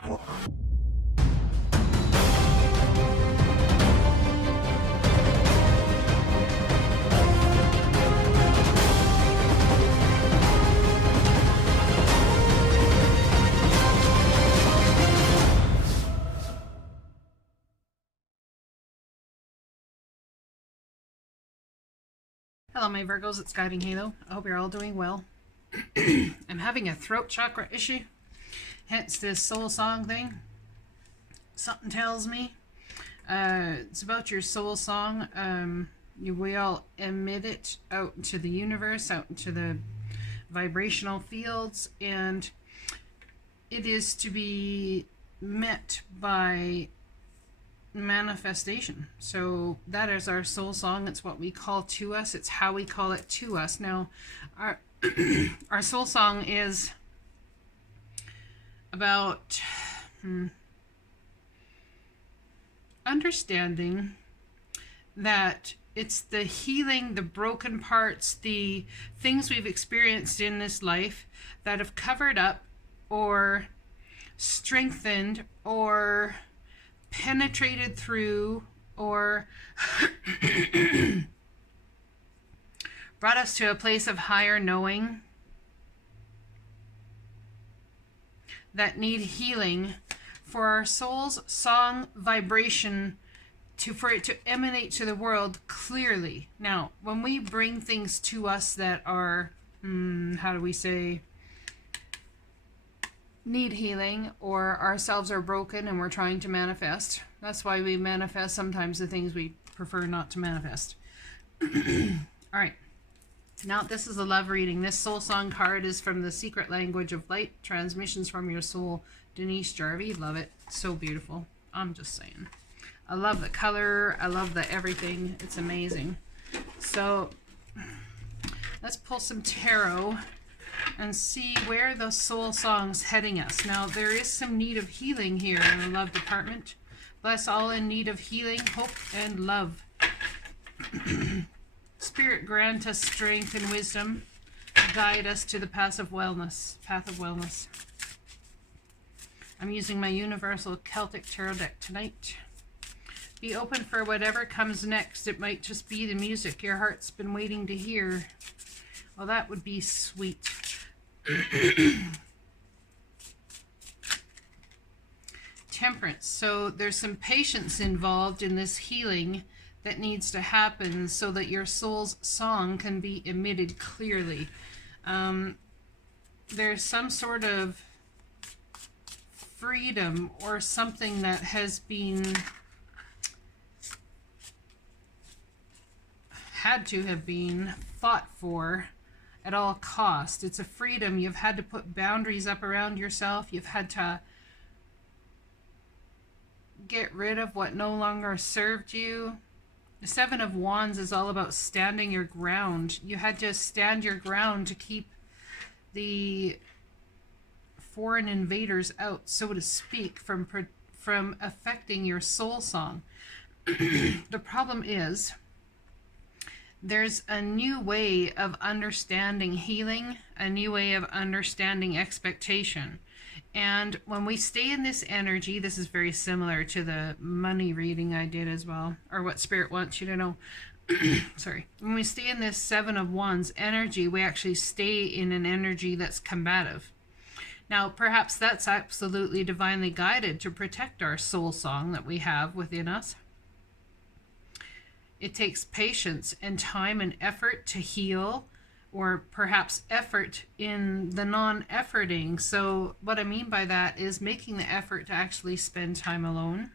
Hello my Virgos, it's Guiding Halo. I hope you're all doing well. I'm having a throat chakra issue, hence this soul song thing. Something tells me it's about your soul song. We all emit it out into the universe, out into the vibrational fields, and it is to be met by manifestation. So that is our soul song. It's what we call to us. It's how we call it to us. Now our our soul song is about understanding that it's the healing, the broken parts, the things we've experienced in this life that have covered up or strengthened or penetrated through or brought us to a place of higher knowing that need healing for our soul's song vibration for it to emanate to the world clearly. Now, when we bring things to us that are, how do we say, need healing, or ourselves are broken and we're trying to manifest. That's why we manifest sometimes the things we prefer not to manifest. All right. Now this is a love reading. This soul song card is from The Secret Language of Light, Transmissions from Your Soul, Denise Jarvie. Love it. So beautiful. I'm just saying. I love the color. I love the everything. It's amazing. So let's pull some tarot and see where the soul song's heading us. Now, there is some need of healing here in the love department. Bless all in need of healing, hope, and love. Spirit, grant us strength and wisdom. Guide us to the path of wellness. I'm using my Universal Celtic Tarot deck tonight. Be open for whatever comes next. It might just be the music your heart's been waiting to hear. Well, that would be sweet. Temperance. So there's some patience involved in this healing that needs to happen so that your soul's song can be emitted clearly. There's some sort of freedom or something that has been had to have been fought for at all cost. It's a freedom. You've had to put boundaries up around yourself. You've had to get rid of what no longer served you. The Seven of Wands is all about standing your ground. You had to stand your ground to keep the foreign invaders out, so to speak, from affecting your soul song. The problem is there's a new way of understanding healing, a new way of understanding expectation. And when we stay in this energy, this is very similar to the money reading I did as well, or what Spirit wants you to know. Sorry. When we stay in this Seven of Wands energy, we actually stay in an energy that's combative. Now, perhaps that's absolutely divinely guided to protect our soul song that we have within us. It takes patience and time and effort to heal, or perhaps effort in the non-efforting. So what I mean by that is making the effort to actually spend time alone,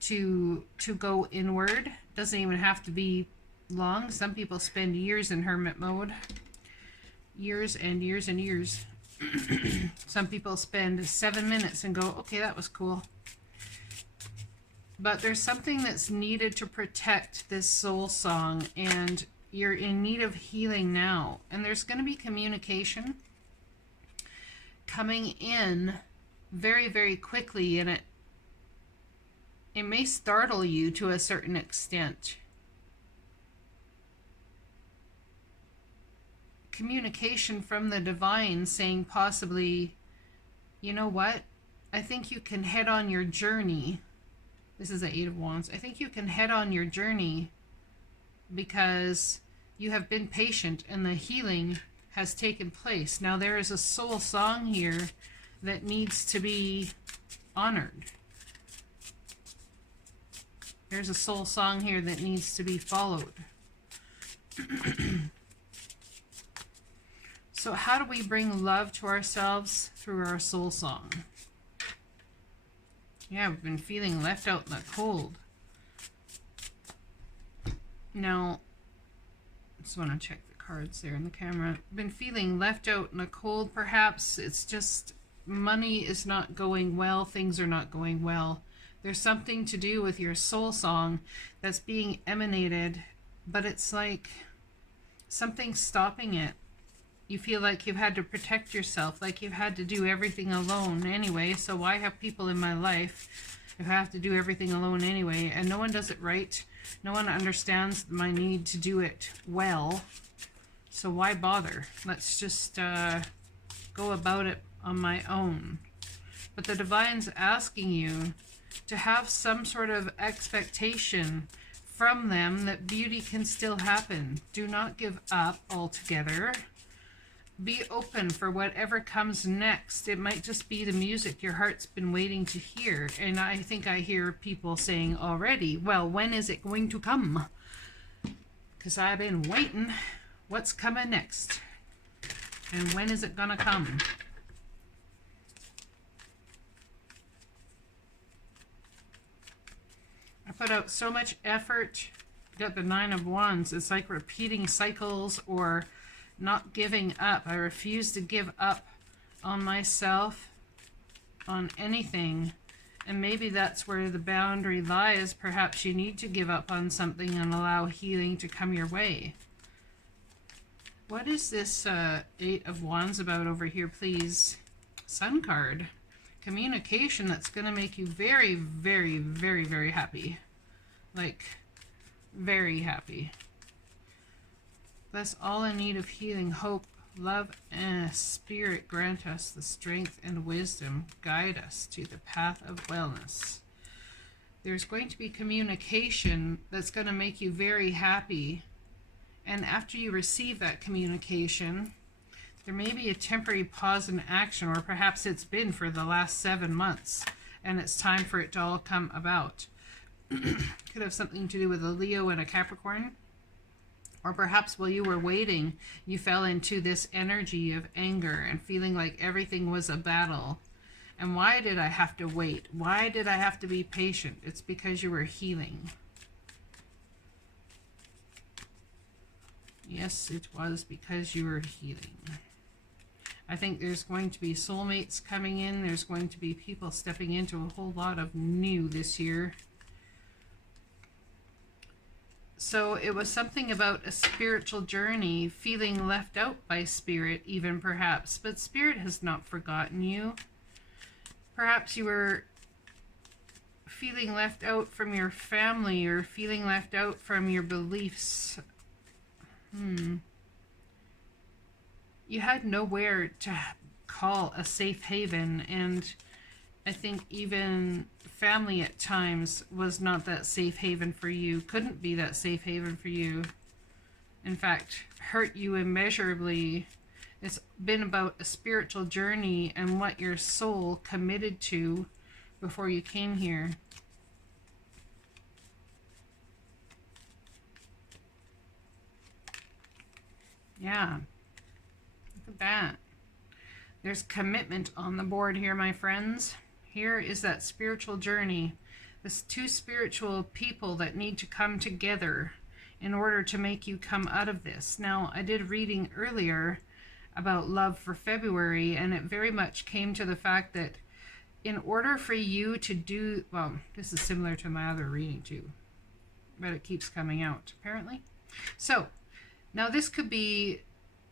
to go inward. Doesn't even have to be long. Some people spend years in hermit mode. Years and years and years. Some people spend 7 minutes and go, okay, that was cool. But there's something that's needed to protect this soul song, and you're in need of healing now. And there's going to be communication coming in very, very quickly, and it may startle you to a certain extent. Communication from the divine saying possibly, you know what? I think you can head on your journey. This is the Eight of Wands. I think you can head on your journey because you have been patient and the healing has taken place. Now there is a soul song here that needs to be honored. There's a soul song here that needs to be followed. So how do we bring love to ourselves? Through our soul song. Yeah, we've been feeling left out in the cold. Now, just want to check the cards there in the camera. Been feeling left out in the cold, perhaps. It's just money is not going well. Things are not going well. There's something to do with your soul song that's being emanated, but it's like something's stopping it. You feel like you've had to protect yourself, like you've had to do everything alone anyway. So why have people in my life if I have to do everything alone anyway? And no one does it right. No one understands my need to do it well. So why bother? Let's just go about it on my own. But the Divine's asking you to have some sort of expectation from them that beauty can still happen. Do not give up altogether. Be open for whatever comes next. It might just be the music your heart's been waiting to hear. And I think I hear people saying already, well, when is it going to come? Because I've been waiting. What's coming next? And when is it going to come? I put out so much effort. Got the Nine of Wands. It's like repeating cycles or not giving up. I refuse to give up on myself, on anything. And maybe that's where the boundary lies. Perhaps you need to give up on something and allow healing to come your way. What is this Eight of Wands about over here, please? Sun card. Communication that's going to make you very, very, very, very happy. Like, very happy. Bless all in need of healing, hope, love, and spirit. Grant us the strength and wisdom. Guide us to the path of wellness. There's going to be communication that's going to make you very happy. And after you receive that communication, there may be a temporary pause in action, or perhaps it's been for the last 7 months, and it's time for it to all come about. Could have something to do with a Leo and a Capricorn. Or perhaps while you were waiting, you fell into this energy of anger and feeling like everything was a battle. And why did I have to wait? Why did I have to be patient? It's because you were healing. Yes, it was because you were healing. I think there's going to be soulmates coming in. There's going to be people stepping into a whole lot of new this year. So it was something about a spiritual journey, feeling left out by Spirit even perhaps. But Spirit has not forgotten you. Perhaps you were feeling left out from your family or feeling left out from your beliefs. You had nowhere to call a safe haven, and I think even family at times was not that safe haven for you, couldn't be that safe haven for you. In fact, hurt you immeasurably. It's been about a spiritual journey and what your soul committed to before you came here. Yeah, look at that. There's commitment on the board here, my friends. Here is that spiritual journey. There's two spiritual people that need to come together in order to make you come out of this. Now, I did reading earlier about love for February, and it very much came to the fact that in order for you to do, well, this is similar to my other reading too, but it keeps coming out apparently. So now this could be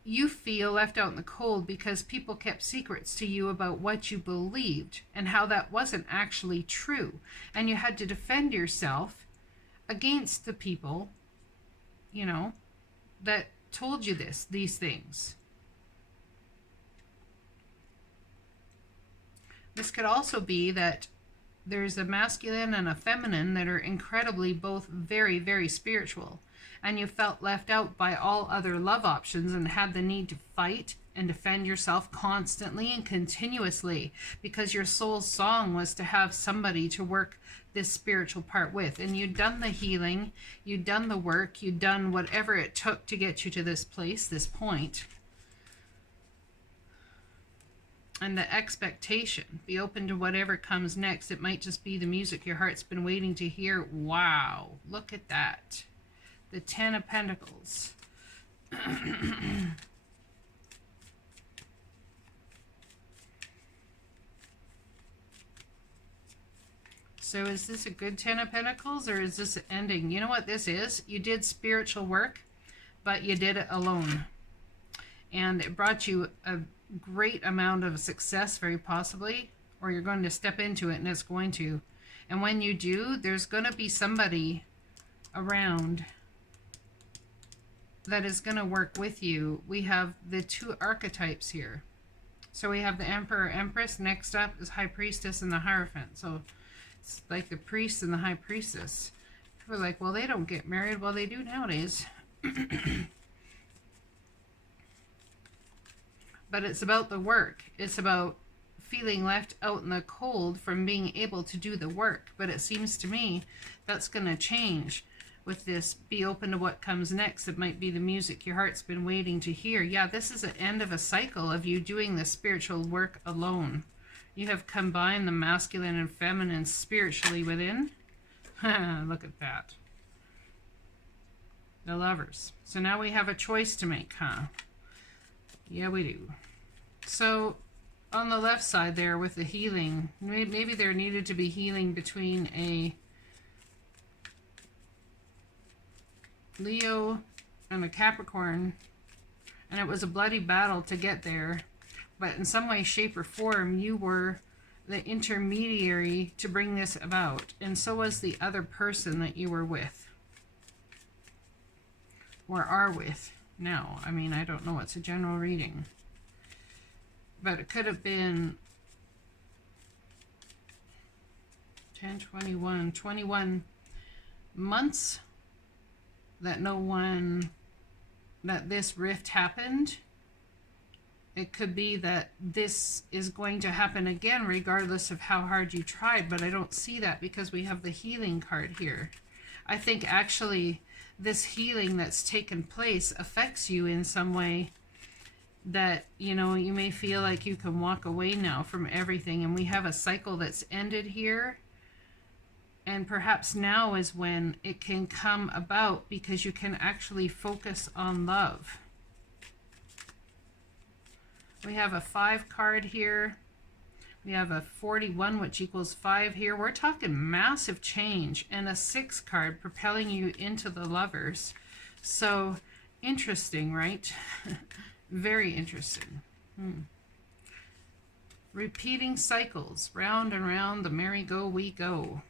you feel left out in the cold because people kept secrets to you about what you believed and how that wasn't actually true. And you had to defend yourself against the people, you know, that told you these things. This could also be that there's a masculine and a feminine that are incredibly both very, very spiritual. And you felt left out by all other love options and had the need to fight and defend yourself constantly and continuously because your soul's song was to have somebody to work this spiritual part with. And you'd done the healing, you'd done the work, you'd done whatever it took to get you to this place, this point. And the expectation, be open to whatever comes next. It might just be the music your heart's been waiting to hear. Wow, look at that. The 10 of Pentacles. So is this a good 10 of Pentacles or is this ending? You know what this is? You did spiritual work, but you did it alone. And it brought you a great amount of success, very possibly, or you're going to step into it and it's going to. And when you do, there's going to be somebody around that is going to work with you. We have the 2 archetypes here. So we have the Emperor, Empress. Next up is High Priestess and the Hierophant. So it's like the priest and the High Priestess. People are like, well, they don't get married. Well, they do nowadays. But it's about the work. It's about feeling left out in the cold from being able to do the work. But it seems to me that's going to change with this. Be open to what comes next. It might be the music your heart's been waiting to hear. Yeah, this is the end of a cycle of you doing the spiritual work alone. You have combined the masculine and feminine spiritually within. Look at that. The Lovers. So now we have a choice to make, huh? Yeah, we do. So on the left side there with the healing, maybe there needed to be healing between a Leo and a Capricorn, and it was a bloody battle to get there. But in some way, shape, or form, you were the intermediary to bring this about. And so was the other person that you were with. Or are with now. I mean, I don't know. It's a general reading. But it could have been 10, 21, 21 months that that this rift happened. It could be that this is going to happen again regardless of how hard you tried, but I don't see that because we have the healing card here. I think actually this healing that's taken place affects you in some way that, you know, you may feel like you can walk away now from everything, and we have a cycle that's ended here. And perhaps now is when it can come about because you can actually focus on love. We have a 5 card here. We have a 41, which equals 5 here. We're talking massive change. And a 6 card propelling you into the Lovers. So interesting, right? Very interesting. Repeating cycles. Round and round the merry-go we go.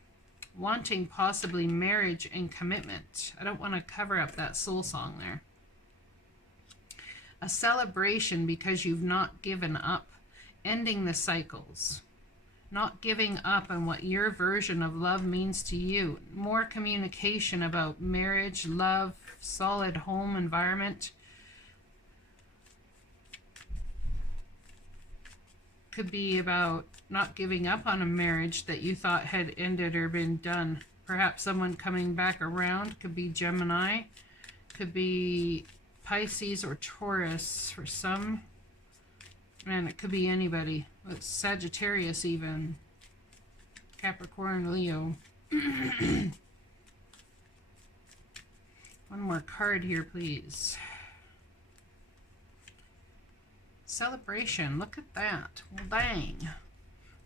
Wanting possibly marriage and commitment. I don't want to cover up that soul song there. A celebration because you've not given up. Ending the cycles. Not giving up on what your version of love means to you. More communication about marriage, love, solid home environment. Could be about not giving up on a marriage that you thought had ended or been done. Perhaps someone coming back around. Could be Gemini. Could be Pisces or Taurus for some. Man, it could be anybody. It's Sagittarius even. Capricorn, Leo. One more card here, please. Celebration. Look at that. Well, dang.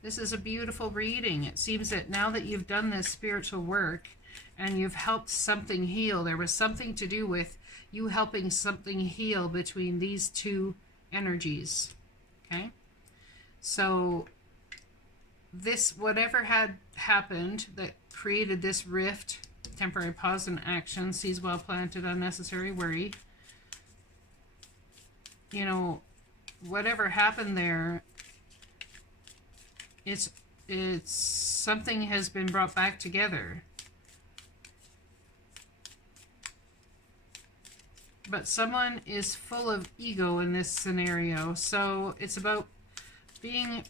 This is a beautiful reading. It seems that now that you've done this spiritual work and you've helped something heal, there was something to do with you helping something heal between these two energies. Okay? So this, whatever had happened that created this rift, temporary pause in action, sees well planted, unnecessary worry. You know, whatever happened there It's something has been brought back together. But someone is full of ego in this scenario. So it's about being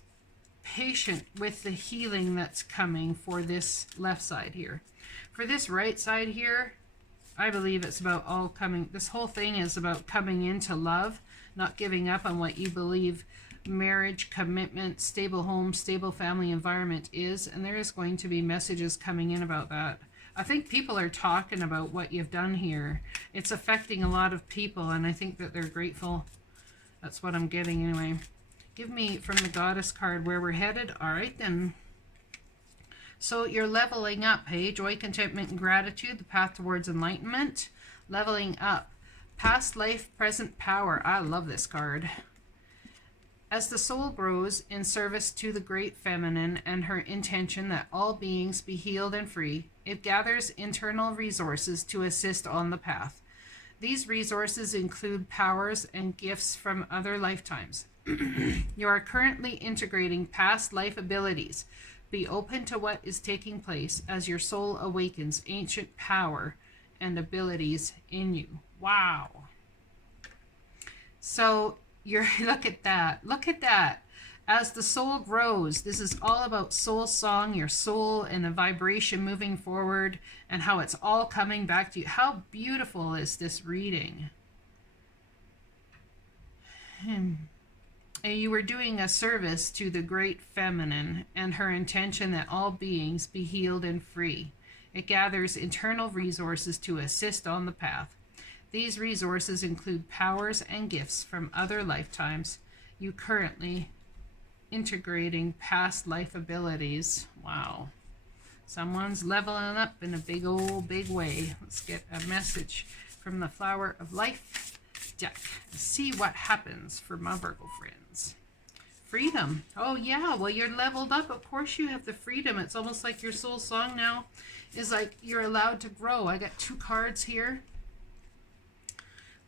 patient with the healing that's coming for this left side here. For this right side here, I believe it's about all coming. This whole thing is about coming into love, not giving up on what you believe marriage, commitment, stable home, stable family environment is. And there is going to be messages coming in about that. I think people are talking about what you've done here. It's affecting a lot of people, and I think that they're grateful. That's what I'm getting anyway. Give me from the Goddess card where we're headed. All right, then. So you're leveling up, hey? Joy, contentment, and gratitude, the path towards enlightenment. Leveling up. Past life, present power. I love this card. As the soul grows in service to the great feminine and her intention that all beings be healed and free, it gathers internal resources to assist on the path. These resources include powers and gifts from other lifetimes. You are currently integrating past life abilities. Be open to what is taking place as your soul awakens ancient power and abilities in you. Wow. So look at that. Look at that. As the soul grows, this is all about soul song, your soul and a vibration moving forward, and how it's all coming back to you. How beautiful is this reading? And you were doing a service to the great feminine and her intention that all beings be healed and free. It gathers internal resources to assist on the path. These resources include powers and gifts from other lifetimes. You currently integrating past life abilities. Wow. Someone's leveling up in a big way. Let's get a message from the Flower of Life deck. See what happens for my Virgo friends. Freedom. Oh yeah, well you're leveled up. Of course you have the freedom. It's almost like your soul song now is like you're allowed to grow. I got 2 cards here.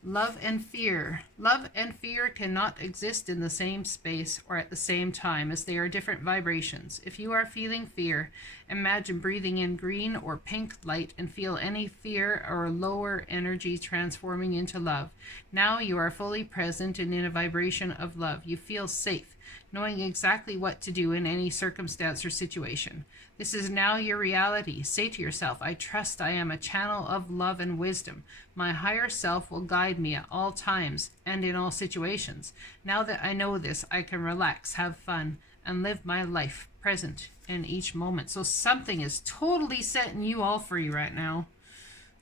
Love and fear. Love and fear cannot exist in the same space or at the same time, as they are different vibrations. If you are feeling fear, imagine breathing in green or pink light and feel any fear or lower energy transforming into love. Now you are fully present and in a vibration of love. You feel safe, knowing exactly what to do in any circumstance or situation. This is now your reality. Say to yourself, I trust I am a channel of love and wisdom. My higher self will guide me at all times and in all situations. Now that I know this, I can relax, have fun, and live my life present in each moment. So something is totally setting you all free right now.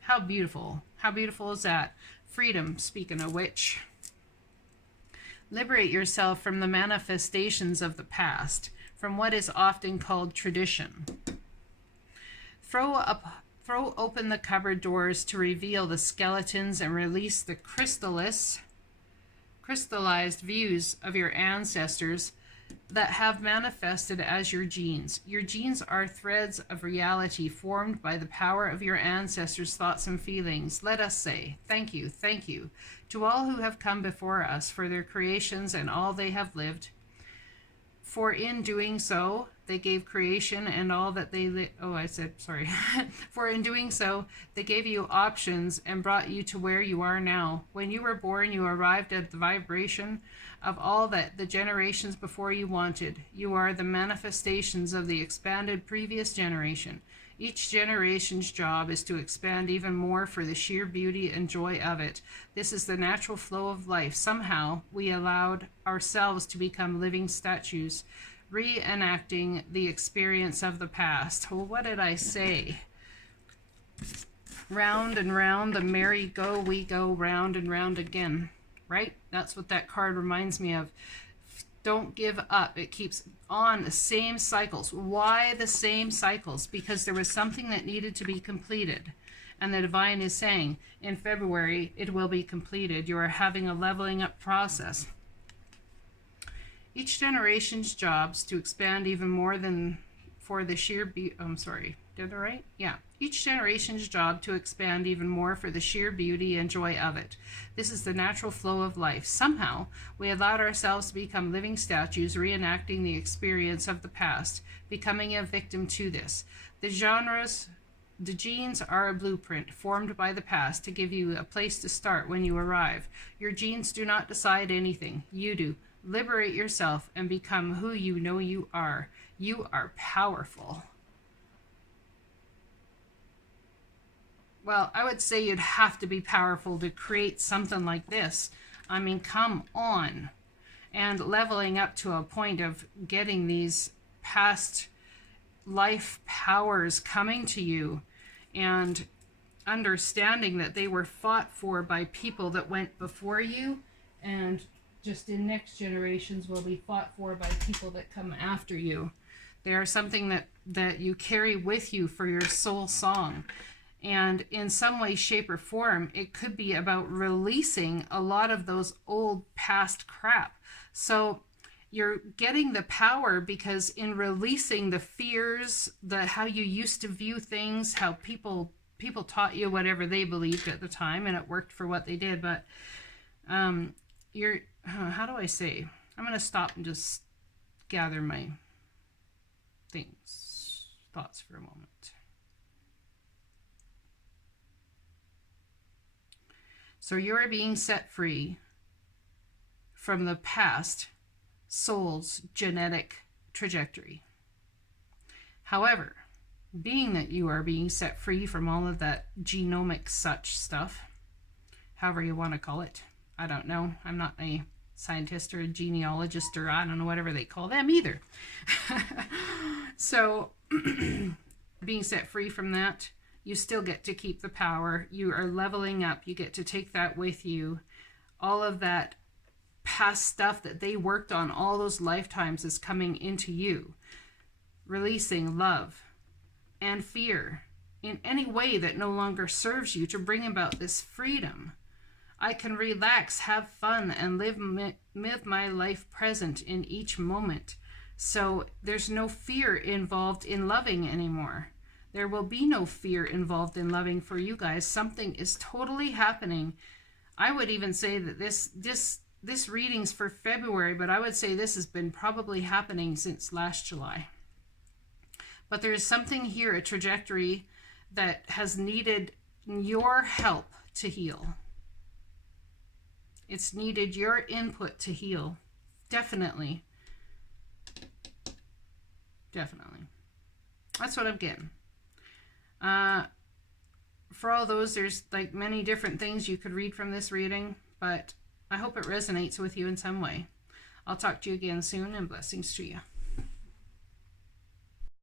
How beautiful. How beautiful is that? Freedom, speaking of which. Liberate yourself from the manifestations of the past, from what is often called tradition. Throw open the cupboard doors to reveal the skeletons and release the crystallized views of your ancestors that have manifested as your genes. Your genes are threads of reality formed by the power of your ancestors' thoughts and feelings. Let us say, thank you to all who have come before us for their creations and all they have lived. For in doing so, they gave creation and all that they For in doing so, they gave you options and brought you to where you are now. When you were born, you arrived at the vibration of all that the generations before you wanted. You are the manifestations of the expanded previous generation. Each generation's job is to expand even more for the sheer beauty and joy of it. This is the natural flow of life. Somehow, we allowed ourselves to become living statues, reenacting the experience of the past. Well, what did I say? Round and round the merry-go, we go round and round again. Right? That's what that card reminds me of. Don't give up. It keeps on the same cycles. Why the same cycles? Because there was something that needed to be completed. And the divine is saying, in February, it will be completed. You are having a leveling up process. Each generation's jobs to expand even more than for the sheer beauty. I'm sorry, did I right? Yeah. Each generation's job to expand even more for the sheer beauty and joy of it. This is the natural flow of life. Somehow, we allowed ourselves to become living statues, reenacting the experience of the past, becoming a victim to this. The genes are a blueprint formed by the past to give you a place to start when you arrive. Your genes do not decide anything. You do. Liberate yourself and become who you know you are. You are powerful. Well, I would say you'd have to be powerful to create something like this. I mean, come on. And leveling up to a point of getting these past life powers coming to you and understanding that they were fought for by people that went before you, and just in next generations will be fought for by people that come after you. They are something that you carry with you for your soul song. And in some way, shape, or form, it could be about releasing a lot of those old past crap. So you're getting the power because in releasing the fears, how you used to view things, how people taught you whatever they believed at the time, and it worked for what they did. But you're, how do I say? I'm going to stop and just gather my thoughts for a moment. So you're being set free from the past soul's genetic trajectory. However, being that you are being set free from all of that genomic such stuff, however you want to call it, I don't know. I'm not a scientist or a genealogist, or I don't know, whatever they call them either. So being set free from that, you still get to keep the power. You are leveling up. You get to take that with you. All of that past stuff that they worked on all those lifetimes is coming into you. Releasing love and fear in any way that no longer serves you to bring about this freedom. I can relax, have fun, and live my life present in each moment. So there's no fear involved in loving anymore. There will be no fear involved in loving for you guys. Something is totally happening. I would even say that this reading's for February, but I would say this has been probably happening since last July. But there's something here, a trajectory that has needed your help to heal. It's needed your input to heal. Definitely. Definitely. That's what I'm getting. For all those, there's like many different things you could read from this reading, but I hope it resonates with you in some way. I'll talk to you again soon, and blessings to you.